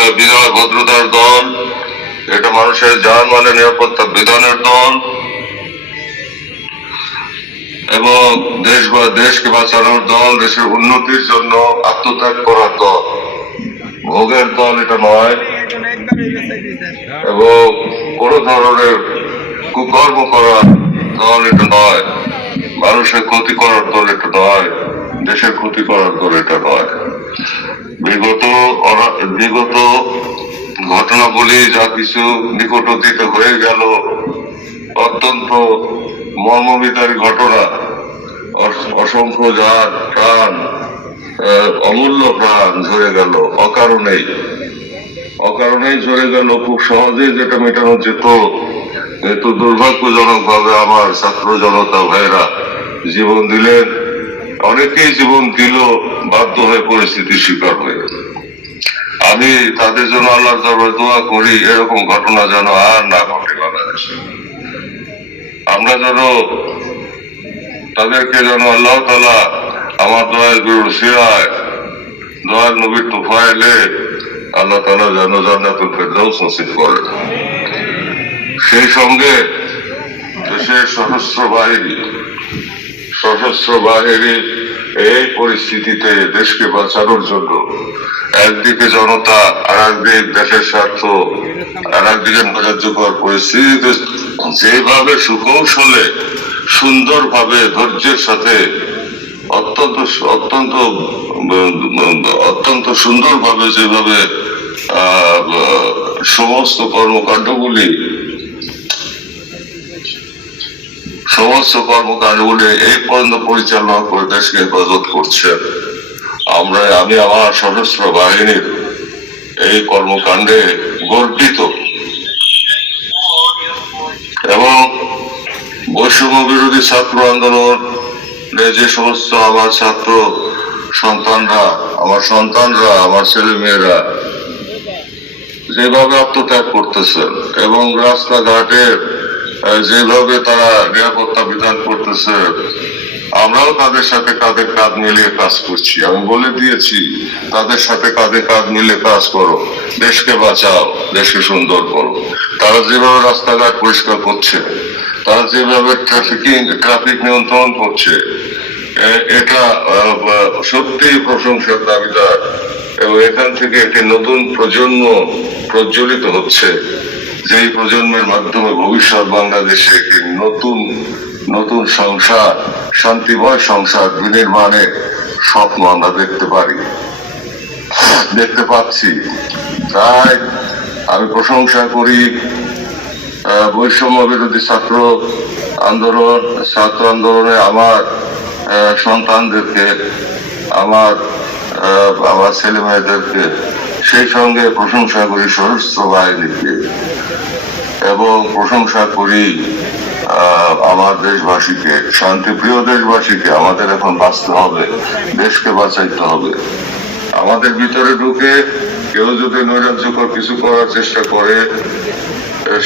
এটা বিনয় ভদ্রতার দল, এটা মানুষের জানমালের নিরাপত্তা বিধানের দল এবং দেশকে বাঁচানোর দল, দেশের উন্নতির জন্য আত্মত্যাগ করার দল, ভোগের দল এটা নয়। এবং কোন ধরনের কুকর্ম করার দল এটা নয়, মানুষের ক্ষতি করার দল এটা নয়, দেশের ক্ষতি করার দল এটা নয়। বিগত ঘটনাবলী যা কিছু নিকট অতীতে হয়ে গেল, অত্যন্ত মর্মবিদারী ঘটনা, অসংখ্য যার প্রাণ, অমূল্য প্রাণ ঝরে গেল অকারণেই ঝরে গেল। খুব সহজেই যেটা মেটানো যেত, কিন্তু দুর্ভাগ্যজনক ভাবে আমার ছাত্র জনতা ভাইরা জীবন দিলেন। অনেকেই জীবন দিল বাধ্য হয়ে, পরিস্থিতির শিকার হয়ে। আমি তাদের জন্য আল্লাহর দরবারে দোয়া করি এরকম ঘটনা যেন আর না ঘটে বাংলাদেশে। আমরা যেন তাদেরকে যেন আল্লাহ তাআলা আমার দয়াল গুরুর সিরায়, দয়াল নবীর তোফায়েলে আল্লাহ তাআলা যেন জান্নাতুল ফেরদাউস নসিব করেন। সেই সঙ্গে দেশের সশস্ত্র বাহিনী এই পরিস্থিতিতে দেশকে বাঁচানোর জন্য একদিকে জনতা, আর একদিকে দেশের স্বার্থ, আর একদিকে নৈরাজ্যকর পরিস্থিতিতে যেভাবে সুকৌশলে, সুন্দরভাবে, ধৈর্যের সাথে অত্যন্ত সুন্দরভাবে যেভাবে সমস্ত কর্মকাণ্ডগুলি এই পর্যন্ত পরিচালনা করে দেশকে হেফাজত করছে। আমি আমার সশস্ত্র বাহিনীর এই কর্মকাণ্ডে গর্বিত এবং বৈষম্য বিরোধী ছাত্র আন্দোলনে যে সমস্ত আমার ছাত্র সন্তানরা, আমার ছেলে মেয়েরা যেভাবে আত্মত্যাগ করতেছেন এবং রাস্তাঘাটের যেভাবে তারা নিরাপত্তা বিধান করতেছে, আমরাও তাদের সাথে কাঁধে কাঁধ মিলিয়ে কাজ করছি। আমি বলে দিয়েছি, তাদের সাথে কাঁধে কাঁধ মিলিয়ে কাজ করো, দেশকে বাঁচাও, দেশকে সুন্দর করো। তারা যেভাবে রাস্তাঘাট পরিষ্কার করছে, তারা যেভাবে ট্রাফিক নিয়ন্ত্রণ করছে, এটা সত্যি প্রশংসার দাবিদার। এবং এখান থেকে একটি নতুন প্রজন্ম প্রজ্বলিত হচ্ছে, যেই প্রজন্মের মাধ্যমে ভবিষ্যৎ বাংলাদেশে একটি নতুন সংসার, শান্তিময় সংসার বিনির্মাণে স্বপ্ন আমরা দেখতে পাচ্ছি। তাই আমি প্রশংসা করি বৈষম্য বিরোধী ছাত্র আন্দোলনে আমার সন্তানদেরকে, আমার ছেলে মেয়েদেরকে, সেই সঙ্গে প্রশংসা করি সশস্ত্র বাহিনীকে এবং প্রশংসা করি আমার দেশবাসীকে, শান্তিপ্রিয় দেশবাসীকে। আমাদের এখন বাঁচতে হবে, দেশকে বাঁচাইতে হবে। আমাদের ভিতরে ঢুকে কেউ যদি নৈরাজ্যকর কিছু করার চেষ্টা করে,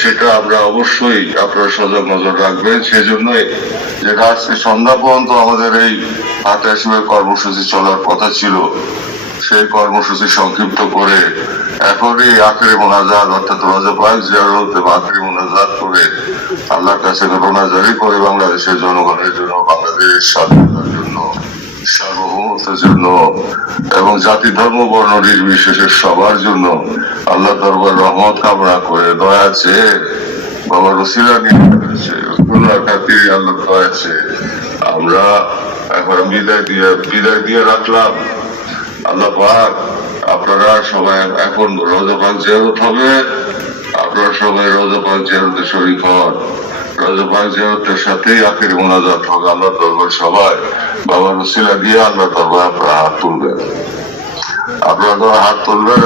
সেটা আমরা অবশ্যই আপনারা সজাগ নজর রাখবেন। সেজন্যই যেটা আজকে সন্ধ্যা পর্যন্ত আমাদের এই আত্মীয় কর্মসূচি চলার কথা ছিল, সেই কর্মসূচি সংক্ষিপ্ত করে এখনই আখেরি মোনাজাত, অর্থাৎ রোজা পাক জিয়ারতে আখেরি মোনাজাত করে আল্লাহর কাছে ঘটনা জারি করে বাংলাদেশের জনগণের জন্য, বাংলাদেশের স্বাধীনতার জন্য, সার্বভৌমত্বের জন্য এবং জাতি ধর্ম বর্ণ নির্বিশেষে সবার জন্য আল্লাহ দরবার রহমত কামনা করে দয়া চেয়ে বাবার ওসিলা নিয়ে আল্লাহ দয়া চেয়ে আমরা এখন বিদায় দিয়ে রাখলাম। আল্লাহ পাক আপনারা সবাই এখন রোজা পাক জিয়ারত হবে, আপনারা সবাই রোজা পাক জিয়ারতে শরীক হন। রোজা পাক জিয়ারতের সাথেই আখেরি মোনাজাত হবে আল্লাহ দরবার। সবাই বাবার ওসিলা দিয়ে আল্লাহ দরবার আপনারা হাত তুলবেন,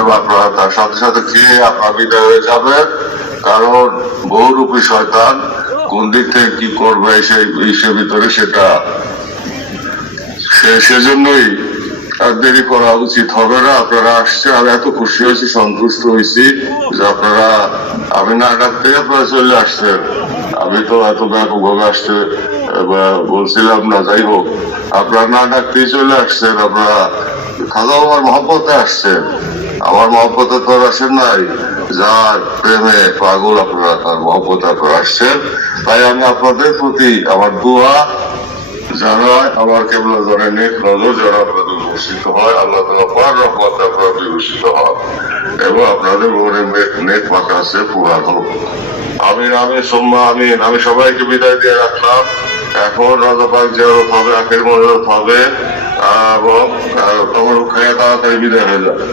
এবং আপনারা তার সাথে সাথে খেয়ে আপনারা বিদায় হয়ে যাবেন। কারণ বহুরূপী শয়তান কোন দিক থেকে কি করবে সে ভিতরে সেজন্যই আর দেরি করা উচিত হবে না। আপনারা আসছে, আমি এত খুশি হয়েছি, সন্তুষ্ট হয়েছি যে আমি না ডাকতে আপনারা চলে আসছেন। আমি তো এত ব্যাপকভাবে আসতে বলছিলাম না, যাই হোক আপনারা না ডাকতেই চলে আসছেন। আপনারা খাজা বাবার মহব্বতে আসছেন, আমার মহব্বত তো আসেন নাই, যার প্রেমে পাগল আপনারা তার মহব্বত আপনারা আসছেন। তাই আমি আপনাদের প্রতি আমার দোয়া, যারা আমার কেবলা জনের নেক নজর, যারা আপনাদের বিভূষিত হয়, আল্লাহ তাআলা পার রহমতে আপনারা বিভূষিত হন এবং আপনাদের মনে নেক মাকাসে পূরণ হোক। আমিন আমিন সুম্মা আমিন। আমি সবাইকে বিদায় দিয়ে রাখলাম। এখন রাজা পাক জিয়ারত হবে, আখের মজরত হবে এবং আমার খায়া তাড়াতাড়ি বিদায় হয়ে যাবে।